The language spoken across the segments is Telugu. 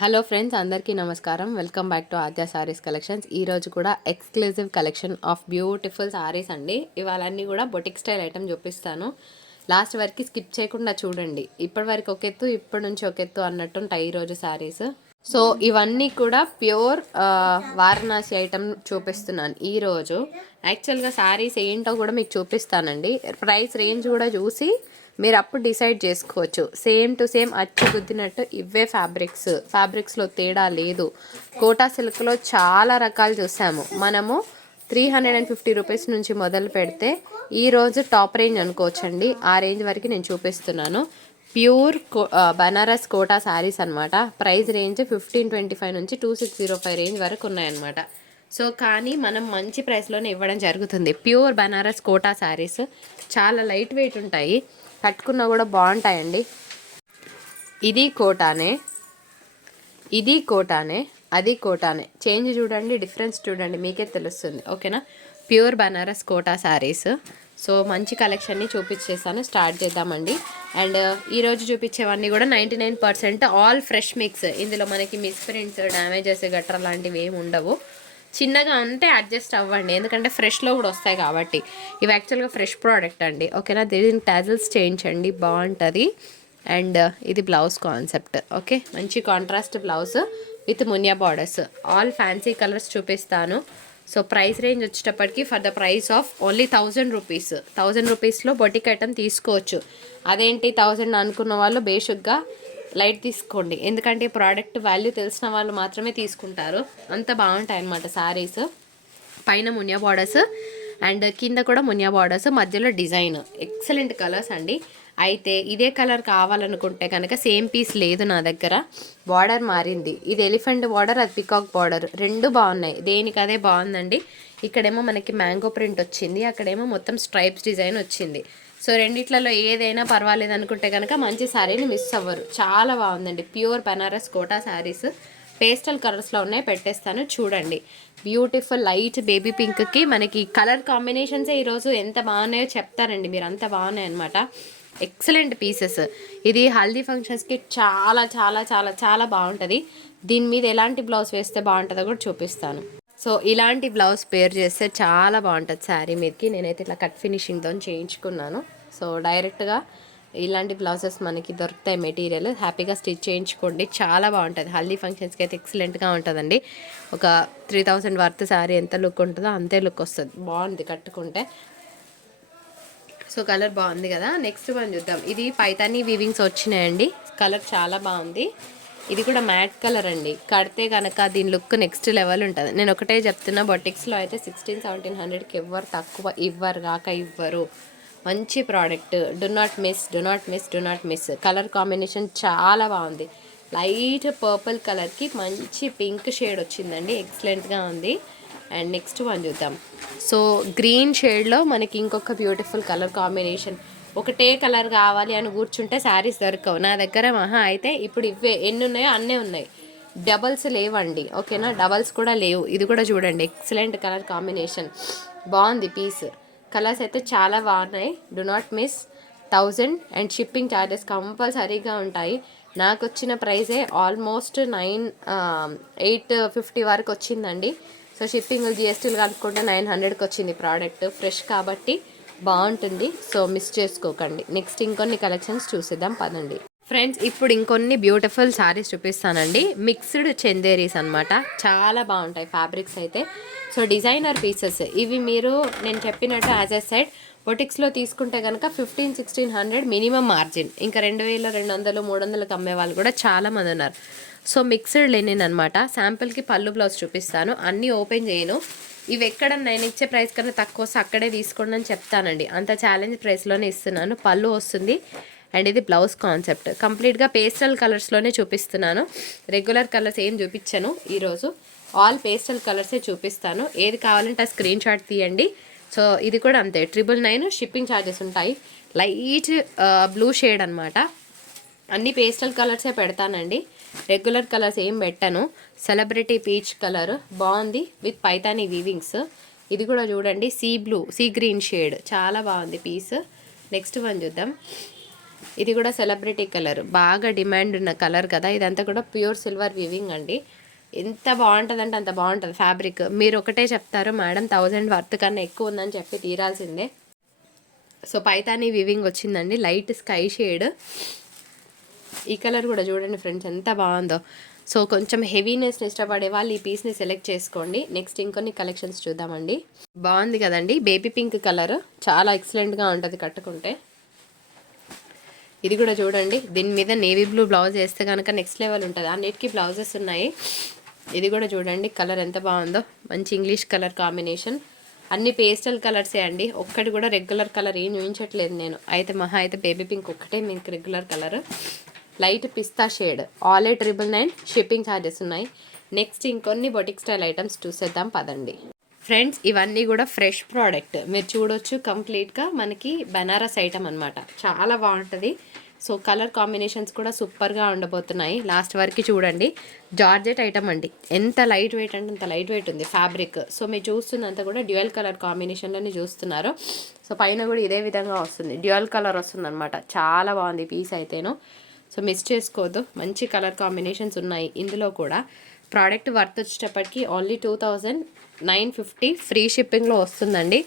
హలో ఫ్రెండ్స్, అందరికీ నమస్కారం. Welcome back to Aadya saris collections. ఈరోజు కూడా exclusive collection of beautiful saris అండి. ఇవాళన్నీ కూడా బొటిక్ స్టైల్ ఐటమ్ చూపిస్తాను. లాస్ట్ వరకు స్కిప్ చేయకుండా చూడండి. ఇప్పటి వరకు ఒక ఎత్తు, ఇప్పటి నుంచి ఒక ఎత్తు అన్నట్టు ఉంటాయి ఈరోజు సారీస్. సో ఇవన్నీ కూడా ప్యూర్ వారణాసి ఐటమ్ చూపిస్తున్నాను ఈరోజు. యాక్చువల్గా సారీస్ ఏంటో కూడా మీకు చూపిస్తానండి. ప్రైస్ రేంజ్ కూడా చూసి మీరు అప్పుడు డిసైడ్ చేసుకోవచ్చు. సేమ్ టు సేమ్ అచ్చు గుద్దినట్టు ఇవే ఫ్యాబ్రిక్స్లో తేడా లేదు. కోటా సిల్క్లో చాలా రకాలు చూసాము మనము. 350 రూపీస్ నుంచి మొదలు పెడితే ఈరోజు టాప్ రేంజ్ అనుకోవచ్చండి. ఆ రేంజ్ వరకు నేను చూపిస్తున్నాను. ప్యూర్ బనారస్ కోటా శారీస్ అనమాట. ప్రైస్ రేంజ్ 1525 నుంచి 2605 రేంజ్ వరకు ఉన్నాయన్నమాట. సో కానీ మనం మంచి ప్రైస్లోనే ఇవ్వడం జరుగుతుంది. ప్యూర్ బనారస్ కోటా శారీస్ చాలా లైట్ వెయిట్ ఉంటాయి, కట్టుకున్నా కూడా బాగుంటాయండి. ఇది కోటానే, ఇది కోటానే, అది కోటానే. చేంజ్ చూడండి, డిఫరెన్స్ చూడండి, మీకే తెలుస్తుంది. ఓకేనా? ప్యూర్ బనారస్ కోటా శారీస్. సో మంచి కలెక్షన్ని చూపించేసాను. స్టార్ట్ చేద్దామండి. అండ్ ఈరోజు చూపించేవన్నీ కూడా 99% ఆల్ ఫ్రెష్ మిక్స్. ఇందులో మనకి మిస్ప్రింట్స్, డ్యామేజెస్ గట్రా లాంటివి ఏమి ఉండవు. చిన్నగా ఉంటే అడ్జస్ట్ అవ్వండి, ఎందుకంటే ఫ్రెష్లో కూడా వస్తాయి కాబట్టి. ఇవి యాక్చువల్గా ఫ్రెష్ ప్రోడక్ట్ అండి. ఓకేనా? దీని టాజిల్స్ చేయించండి, బాగుంటుంది. అండ్ ఇది బ్లౌజ్ కాన్సెప్ట్. ఓకే, మంచి contrast blouse with Muniya borders. All fancy colours చూపిస్తాను. సో ప్రైస్ రేంజ్ వచ్చేటప్పటికి for the price of only 1000 rupees. 1000 రూపీస్లో బొటిక్ ఐటమ్ తీసుకోవచ్చు. అదేంటి 1000 అనుకున్న వాళ్ళు బేసిక్గా లైట్ తీసుకోండి, ఎందుకంటే ప్రోడక్ట్ వాల్యూ తెలిసిన వాళ్ళు మాత్రమే తీసుకుంటారు. అంత బాగుంటాయి అన్నమాట శారీస్. పైన మునియా బార్డర్స్ అండ్ కింద కూడా మునియా బార్డర్స్, మధ్యలో డిజైన్. ఎక్సలెంట్ కలర్స్ అండి. అయితే ఇదే కలర్ కావాలనుకుంటే కనుక సేమ్ పీస్ లేదు నా దగ్గర, బార్డర్ మారింది. ఇది ఎలిఫెంట్ బార్డర్, అది పికాక్ బార్డర్, రెండు బాగున్నాయి. దేనికి అదే బాగుందండి. ఇక్కడేమో మనకి మ్యాంగో ప్రింట్ వచ్చింది, అక్కడేమో మొత్తం స్ట్రైప్స్ డిజైన్ వచ్చింది. సో రెండిట్లలో ఏదైనా పర్వాలేదు అనుకుంటే కనుక మంచి శారీని మిస్ అవ్వరు. చాలా బాగుందండి. ప్యూర్ బనారస్ కోటా శారీస్ పేస్టల్ కలర్స్లో ఉన్నాయి, పెట్టేస్తాను చూడండి. బ్యూటిఫుల్ లైట్ బేబీ పింక్కి మనకి కలర్ కాంబినేషన్సే ఈరోజు ఎంత బాగున్నాయో చెప్తారండి మీరు. అంత బాగున్నాయి అనమాట. Excellent pieces. ఇది హల్దీ ఫంక్షన్స్కి చాలా చాలా చాలా చాలా బాగుంటుంది. దీని మీద ఎలాంటి బ్లౌజ్ వేస్తే బాగుంటుందో కూడా చూపిస్తాను. సో ఇలాంటి బ్లౌజ్ పేర్ చేస్తే చాలా బాగుంటుంది శారీ మీదకి. నేనైతే ఇట్లా కట్ ఫినిషింగ్తో చేయించుకున్నాను. సో డైరెక్ట్గా ఇలాంటి బ్లౌజెస్ మనకి దొరుకుతాయి. మెటీరియల్ హ్యాపీగా స్టిచ్ చేయించుకోండి, చాలా బాగుంటుంది. హల్దీ ఫంక్షన్స్కి అయితే ఎక్సలెంట్గా ఉంటుందండి. ఒక 3000 వర్త్ శారీ ఎంత లుక్ ఉంటుందో అంతే లుక్ వస్తుంది. బాగుంది కట్టుకుంటే. సో కలర్ బాగుంది కదా. నెక్స్ట్ వన్ చూద్దాం. ఇది పైతానీ వీవింగ్స్ వచ్చినాయండి. కలర్ చాలా బాగుంది. ఇది కూడా మ్యాట్ కలర్ అండి. కడితే కనుక దీని లుక్ నెక్స్ట్ లెవెల్ ఉంటుంది. నేను ఒకటే చెప్తున్నా, బొటిక్స్లో అయితే 1600-1700కి ఎవ్వరు తక్కువ ఇవ్వరు కాక ఇవ్వరు. మంచి product. Do not miss, do not miss, do not miss. Colour combination చాలా బాగుంది. లైట్ పర్పుల్ కలర్కి మంచి పింక్ షేడ్ వచ్చిందండి. ఎక్సలెంట్గా ఉంది. అండ్ నెక్స్ట్ వన్ చూద్దాం. సో గ్రీన్ షేడ్లో మనకి ఇంకొక బ్యూటిఫుల్ కలర్ కాంబినేషన్. ఒకటే కలర్ కావాలి అని కూర్చుంటే శారీస్ దొరకవు నా దగ్గర. మహా అయితే ఇప్పుడు ఇవే ఎన్ని ఉన్నాయో అన్నీ ఉన్నాయి. డబల్స్ లేవండి. ఓకేనా? డబల్స్ కూడా లేవు. ఇది కూడా చూడండి, ఎక్సలెంట్ కలర్ కాంబినేషన్. బాగుంది పీస్. కలర్స్ అయితే చాలా బాగున్నాయి. Do not miss. 1000 and shipping charges కంపల్సరీగా ఉంటాయి. నాకు వచ్చిన ప్రైజే ఆల్మోస్ట్ 850 వరకు వచ్చిందండి. సో షిప్పింగ్ జిఎస్టీలు కలుపుకుంటే 900కి వచ్చింది. ప్రోడక్ట్ ఫ్రెష్ కాబట్టి బాగుంటుంది. సో మిస్ చేసుకోకండి. నెక్స్ట్ ఇంకొన్ని కలెక్షన్స్ చూసేద్దాం పదండి. ఫ్రెండ్స్, ఇప్పుడు ఇంకొన్ని బ్యూటిఫుల్ శారీస్ చూపిస్తానండి. మిక్స్డ్ చందేరీస్ అనమాట. చాలా బాగుంటాయి ఫ్యాబ్రిక్స్ అయితే. సో డిజైనర్ పీసెస్ ఇవి. మీరు నేను చెప్పినట్టు యాజ్ ఎ సైడ్ బొటిక్స్లో తీసుకుంటే కనుక 1500-1600 మినిమం మార్జిన్. ఇంకా 2200-300కి అమ్మే వాళ్ళు కూడా చాలామంది ఉన్నారు. సో మిక్స్డ్ లెనిన్ అనమాట. శాంపుల్కి పళ్ళు బ్లౌజ్ చూపిస్తాను. అన్నీ ఓపెన్ చేయను. ఇవి ఎక్కడ నేను ఇచ్చే ప్రైస్ కన్నా తక్కువ వస్తే అక్కడే తీసుకోండి అని చెప్తానండి. అంత ఛాలెంజ్ ప్రైస్లోనే ఇస్తున్నాను. పళ్ళు వస్తుంది అండ్ ఇది బ్లౌజ్ కాన్సెప్ట్. కంప్లీట్గా పేస్టల్ కలర్స్లోనే చూపిస్తున్నాను. రెగ్యులర్ కలర్స్ ఏం చూపించాను ఈరోజు. ఆల్ పేస్టల్ కలర్సే చూపిస్తాను. ఏది కావాలంటే ఆ స్క్రీన్ షాట్ తీయండి. సో ఇది కూడా అంతే, 999 షిప్పింగ్ ఛార్జెస్ ఉంటాయి. లైట్ బ్లూ షేడ్ అనమాట. అన్ని పేస్టల్ కలర్సే పెడతానండి, రెగ్యులర్ కలర్స్ ఏం పెట్టను. సెలబ్రిటీ పీచ్ కలర్ బాగుంది విత్ పైతానీ వీవింగ్స్. ఇది కూడా చూడండి, సీ గ్రీన్ షేడ్ చాలా బాగుంది పీస్. నెక్స్ట్ వన్ చూద్దాం. ఇది కూడా సెలబ్రిటీ కలర్, బాగా డిమాండ్ ఉన్న కలర్ కదా. ఇదంతా కూడా ప్యూర్ సిల్వర్ వీవింగ్ అండి. ఎంత బాగుంటుంది అంటే అంత బాగుంటుంది ఫ్యాబ్రిక్. మీరు ఒకటే చెప్తారు మేడం 1000 వర్త్ కన్నా ఎక్కువ ఉందని చెప్పి తీరాల్సిందే. సో పైతానీ వీవింగ్ వచ్చిందండి, లైట్ స్కై షేడ్. ఈ కలర్ కూడా చూడండి ఫ్రెండ్స్ ఎంత బాగుందో. సో కొంచెం హెవీనెస్ని ఇష్టపడే వాళ్ళు ఈ పీస్ని సెలెక్ట్ చేసుకోండి. నెక్స్ట్ ఇంకొన్ని కలెక్షన్స్ చూద్దామండి. బాగుంది కదండి, బేబీ పింక్ కలర్, చాలా ఎక్సలెంట్గా ఉంటుంది కట్టుకుంటే. ఇది కూడా చూడండి, దీని మీద నేవీ బ్లూ బ్లౌజ్ వేస్తే కనుక నెక్స్ట్ లెవెల్ ఉంటుంది. అన్నిటికీ బ్లౌజెస్ ఉన్నాయి. ఇది కూడా చూడండి కలర్ ఎంత బాగుందో, మంచి ఇంగ్లీష్ కలర్ కాంబినేషన్. అన్ని పేస్టల్ కలర్సే అండి, ఒక్కటి కూడా రెగ్యులర్ కలర్ ఏం చూపించట్లేదు నేను. అయితే మహా అయితే బేబీ పింక్ ఒక్కటే మీకు రెగ్యులర్ కలర్. లైట్ పిస్తా షేడ్, ఆల్ 899 షిప్పింగ్ ఛార్జెస్ ఉన్నాయి. నెక్స్ట్ ఇంకొన్ని బొటిక్ స్టైల్ ఐటమ్స్ చూసేద్దాం పదండి. ఫ్రెండ్స్ ఇవన్నీ కూడా ఫ్రెష్ ప్రోడక్ట్, మీరు చూడొచ్చు కంప్లీట్గా మనకి బనారస్ ఐటమ్ అనమాట. చాలా బాగుంటుంది. సో కలర్ కాంబినేషన్స్ కూడా సూపర్గా ఉండబోతున్నాయి. లాస్ట్ వరకు చూడండి. జార్జెట్ ఐటమ్ అండి, ఎంత లైట్ వెయిట్ అంటే అంత లైట్ వెయిట్ ఉంది ఫ్యాబ్రిక్. సో మీరు చూస్తున్నంత కూడా డ్యూయల్ కలర్ కాంబినేషన్లోనే చూస్తున్నారు. సో పైన కూడా ఇదే విధంగా వస్తుంది, డ్యూయల్ కలర్ వస్తుంది అనమాట. చాలా బాగుంది పీస్ అయితేను. సో మిస్ చేసుకోవద్దు, మంచి కలర్ కాంబినేషన్స్ ఉన్నాయి ఇందులో కూడా. ప్రోడక్ట్ వర్త్ వచ్చేటప్పటికి ఓన్లీ 2950 ఫ్రీ షిప్పింగ్లో వస్తుందండి.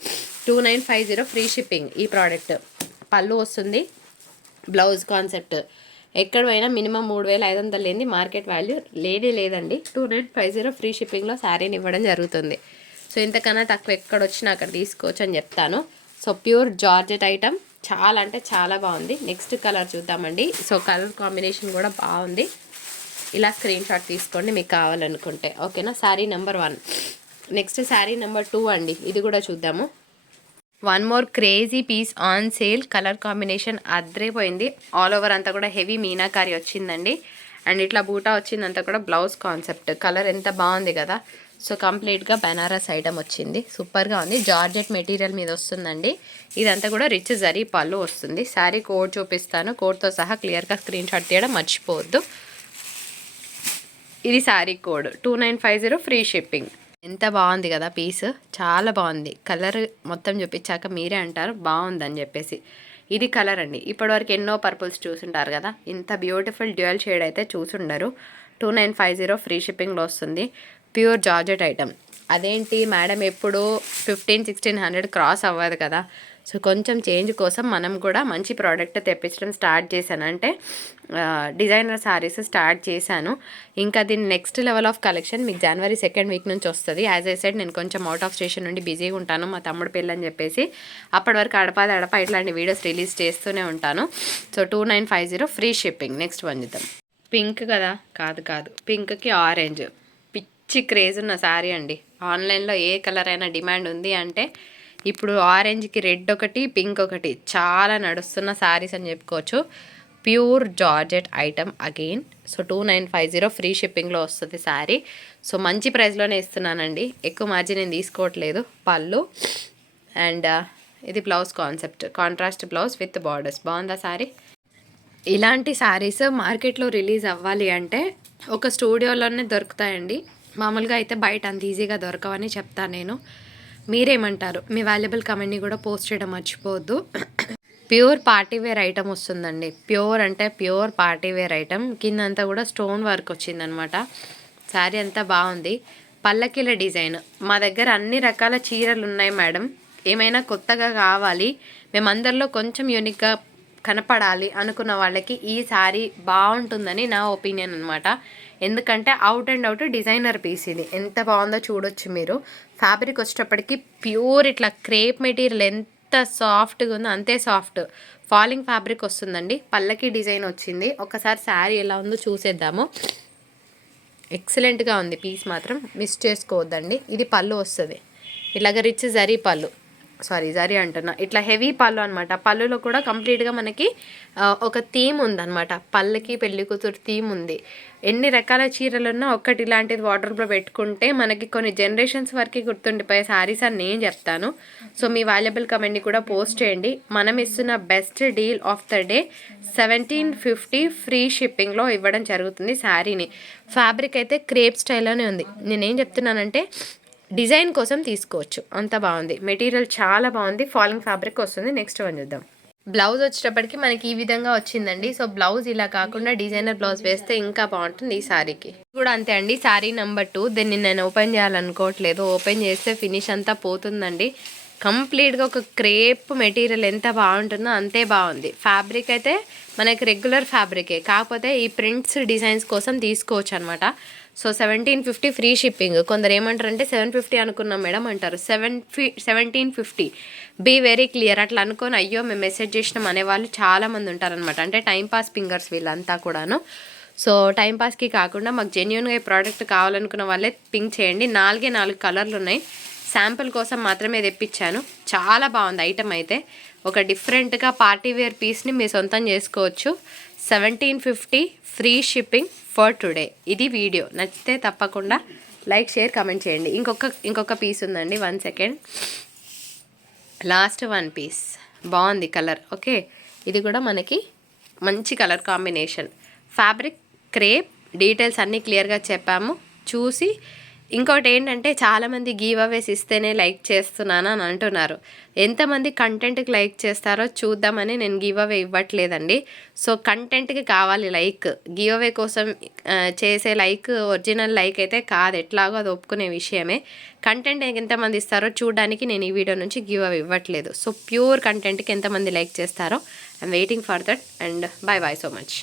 2950 ఫ్రీ షిప్పింగ్ ఈ ప్రోడక్ట్. పళ్ళు వస్తుంది, బ్లౌజ్ కాన్సెప్ట్. ఎక్కడ పోయినా మినిమం 3500 లేని మార్కెట్ వాల్యూ లేదండి. 2950 ఫ్రీ షిప్పింగ్లో శారీని ఇవ్వడం జరుగుతుంది. సో ఇంతకన్నా తక్కువ ఎక్కడ వచ్చినా అక్కడ తీసుకోవచ్చు అని చెప్తాను. సో ప్యూర్ జార్జెట్ ఐటమ్, చాలా అంటే చాలా బాగుంది. నెక్స్ట్ కలర్ చూద్దామండి. సో కలర్ కాంబినేషన్ కూడా బాగుంది. ఇలా స్క్రీన్ షాట్ తీసుకోండి మీకు కావాలనుకుంటే, ఓకేనా. Sari number 1. Next sari number 2 అండి, ఇది కూడా చూద్దాము. One more crazy piece on sale. Colour combination అద్రైపోయింది. ఆల్ ఓవర్ అంతా కూడా హెవీ మీనాకారి వచ్చిందండి. అండ్ ఇట్లా బూటా వచ్చిందంతా కూడా బ్లౌజ్ కాన్సెప్ట్. కలర్ ఎంత బాగుంది కదా. సో కంప్లీట్గా బనారస్ ఐటమ్ వచ్చింది, సూపర్గా ఉంది. జార్జెట్ మెటీరియల్ మీద వస్తుందండి. ఇదంతా కూడా రిచ్ జరీ పళ్ళు వస్తుంది. శారీ కోడ్ చూపిస్తాను, కోడ్తో సహా క్లియర్గా స్క్రీన్ షాట్ తీయడం మర్చిపోవద్దు. ఇది శారీ కోడ్ 2950 ఫ్రీ షిప్పింగ్. ఎంత బాగుంది కదా పీస్, చాలా బాగుంది. కలర్ మొత్తం చూపించాక మీరే అంటారు బాగుందని చెప్పేసి. ఇది కలర్ అండి. ఇప్పటివరకు ఎన్నో పర్పుల్స్ చూసుంటారు కదా, ఇంత బ్యూటిఫుల్ డ్యూయల్ షేడ్ అయితే చూసుండరు. 2950 ఫ్రీ షిప్పింగ్లో వస్తుంది. Pure georgette item. అదేంటి మేడం ఎప్పుడు 1500-1600 క్రాస్ అవ్వదు కదా. సో కొంచెం చేంజ్ కోసం మనం కూడా మంచి ప్రోడక్ట్ తెప్పించడం స్టార్ట్ చేశాను. అంటే డిజైనర్ శారీస్ స్టార్ట్ చేశాను. ఇంకా దీని నెక్స్ట్ లెవెల్ ఆఫ్ కలెక్షన్ మీకు జనవరి 2nd వీక్ నుంచి వస్తుంది. యాజ్ ఐ సెడ్ నేను కొంచెం అవుట్ ఆఫ్ స్టేషన్ నుండి బిజీగా ఉంటాను, మా తమ్ముడు పెళ్ళి అని చెప్పేసి. అప్పటి వరకు అడపా ఇట్లాంటి వీడియోస్ రిలీజ్ చేస్తూనే ఉంటాను. So 2950 free shipping. Next one చూద్దాం. పింక్ కదా, కాదు పింక్కి ఆరెంజ్ పిచ్చి క్రేజ్ ఉన్న శారీ అండి. ఆన్లైన్లో ఏ కలర్ అయినా డిమాండ్ ఉంది అంటే ఇప్పుడు ఆరెంజ్కి రెడ్ ఒకటి, పింక్ ఒకటి చాలా నడుస్తున్న శారీస్ అని చెప్పుకోవచ్చు. Pure georgette item again. So 2950 free షిప్పింగ్లో వస్తుంది శారీ. సో మంచి ప్రైస్లోనే ఇస్తున్నానండి, ఎక్కువ మార్జిన్ నేను తీసుకోవట్లేదు. పళ్ళు అండ్ ఇది blouse concept, contrast blouse with borders. బాగుందా శారీ. ఇలాంటి శారీస్ మార్కెట్లో రిలీజ్ అవ్వాలి అంటే ఒక స్టూడియోలోనే దొరుకుతాయండి. మామూలుగా అయితే బయట అంత ఈజీగా దొరకవని చెప్తాను నేను. మీరేమంటారు? మీ వాల్యుబుల్ కమెంట్ని కూడా పోస్ట్ చేయడం మర్చిపోవద్దు. ప్యూర్ పార్టీవేర్ ఐటమ్ వస్తుందండి. ప్యూర్ అంటే ప్యూర్ పార్టీవేర్ ఐటమ్. కిందంతా కూడా స్టోన్ వర్క్ వచ్చిందనమాట. శారీ అంతా బాగుంది. పల్లకీల డిజైన్. మా దగ్గర అన్ని రకాల చీరలు ఉన్నాయి మేడం, ఏమైనా కొత్తగా కావాలి, మేమందరిలో కొంచెం యూనిక్గా కనపడాలి అనుకున్న వాళ్ళకి ఈ శారీ బాగుంటుందని నా ఒపీనియన్ అనమాట. ఎందుకంటే out and out designer piece. ఇది ఎంత బాగుందో చూడొచ్చు మీరు. ఫ్యాబ్రిక్ వచ్చేటప్పటికి ప్యూర్ ఇట్లా క్రేప్ మెటీరియల్ ఎంత సాఫ్ట్గా ఉందో అంతే సాఫ్ట్ ఫాలింగ్ ఫ్యాబ్రిక్ వస్తుందండి. పల్లకి డిజైన్ వచ్చింది. ఒకసారి శారీ ఎలా ఉందో చూసేద్దాము. ఎక్సలెంట్గా ఉంది పీస్, మాత్రం మిస్ చేసుకోవద్దండి. ఇది పళ్ళు వస్తుంది, ఇలాగ రిచ్ జరీ పళ్ళు, జరీ అంటున్నా, ఇట్లా హెవీ పళ్ళు అనమాట. పళ్ళులో కూడా కంప్లీట్గా మనకి ఒక థీమ్ ఉందన్నమాట. పళ్ళకి పెళ్లి కూతురు థీమ్ ఉంది. ఎన్ని రకాల చీరలున్నా ఒక్కటి ఇలాంటిది వార్డ్రోబ్లో పెట్టుకుంటే మనకి కొన్ని జనరేషన్స్ వరకు గుర్తుండిపోయే శారీస్ అని నేను చెప్తాను. సో మీ వాల్యుబుల్ కమెంట్ని కూడా పోస్ట్ చేయండి. మనం ఇస్తున్న best deal of the day 1750 free షిప్పింగ్లో ఇవ్వడం జరుగుతుంది శారీని. ఫ్యాబ్రిక్ అయితే క్రేప్ స్టైల్లోనే ఉంది. నేనేం చెప్తున్నానంటే డిజైన్ కోసం తీసుకోవచ్చు, అంత బాగుంది. మెటీరియల్ చాలా బాగుంది, ఫాలింగ్ ఫ్యాబ్రిక్ వస్తుంది. నెక్స్ట్ వన్ చూద్దాం. బ్లౌజ్ వచ్చేటప్పటికి మనకి ఈ విధంగా వచ్చిందండి. సో బ్లౌజ్ ఇలా కాకుండా డిజైనర్ బ్లౌజ్ వేస్తే ఇంకా బాగుంటుంది ఈ శారీకి. కూడా అంతే అండి. శారీ నెంబర్ 2 దీన్ని నేను ఓపెన్ చేయాలనుకోవట్లేదు. ఓపెన్ చేస్తే ఫినిష్ అంతా పోతుందండి. కంప్లీట్గా ఒక క్రేప్ మెటీరియల్ ఎంత బాగుంటుందో అంతే బాగుంది. ఫ్యాబ్రిక్ అయితే మనకి రెగ్యులర్ ఫ్యాబ్రికే, కాకపోతే ఈ ప్రింట్స్ డిజైన్స్ కోసం తీసుకోవచ్చు అనమాట. So 1750 free shipping. కొందరు ఏమంటారంటే 750 అనుకున్నాం మేడం అంటారు. 1750. Be very clear. అట్లా అనుకొని అయ్యో మేము మెసేజ్ చేసినాం అనేవాళ్ళు చాలామంది ఉంటారనమాట. అంటే టైంపాస్ ఫింగర్స్ వీళ్ళంతా కూడాను. సో టైంపాస్కి కాకుండా మాకు జెన్యున్గా ఈ ప్రోడక్ట్ కావాలనుకున్న వాళ్ళే పింక్ చేయండి. 4 కలర్లు ఉన్నాయి. శాంపుల్ కోసం మాత్రమే తెప్పించాను. చాలా బాగుంది ఐటమ్ అయితే. ఒక డిఫరెంట్గా పార్టీ వేర్ పీస్ని మీరు సొంతం చేసుకోవచ్చు. 1750 ఫ్రీ షిప్పింగ్ ఫర్ టుడే. ఇది వీడియో నచ్చితే తప్పకుండా లైక్ షేర్ కమెంట్ చేయండి. ఇంకొక పీస్ ఉందండి. 1 సెకండ్. లాస్ట్ 1 పీస్ బాగుంది కలర్. ఓకే, ఇది కూడా మనకి మంచి colour combination. Fabric crepe details అన్నీ క్లియర్గా చెప్పాము. చూసి ఇంకోటి ఏంటంటే చాలామంది గివ్ అవేస్ ఇస్తేనే లైక్ చేస్తున్నాను అని అంటున్నారు. ఎంతమంది కంటెంట్కి లైక్ చేస్తారో చూద్దామని నేను గివ్ అవే ఇవ్వట్లేదండి. సో కంటెంట్కి కావాలి లైక్. గివ్ అవే కోసం చేసే లైక్ ఒరిజినల్ లైక్ అయితే కాదు, ఎట్లాగో అది ఒప్పుకునే విషయమే. కంటెంట్ ఎంతమంది ఇస్తారో చూడడానికి నేను ఈ వీడియో నుంచి గివ్ అవే ఇవ్వట్లేదు. సో ప్యూర్ కంటెంట్కి ఎంతమంది లైక్ చేస్తారో I'm waiting for that. And bye so much.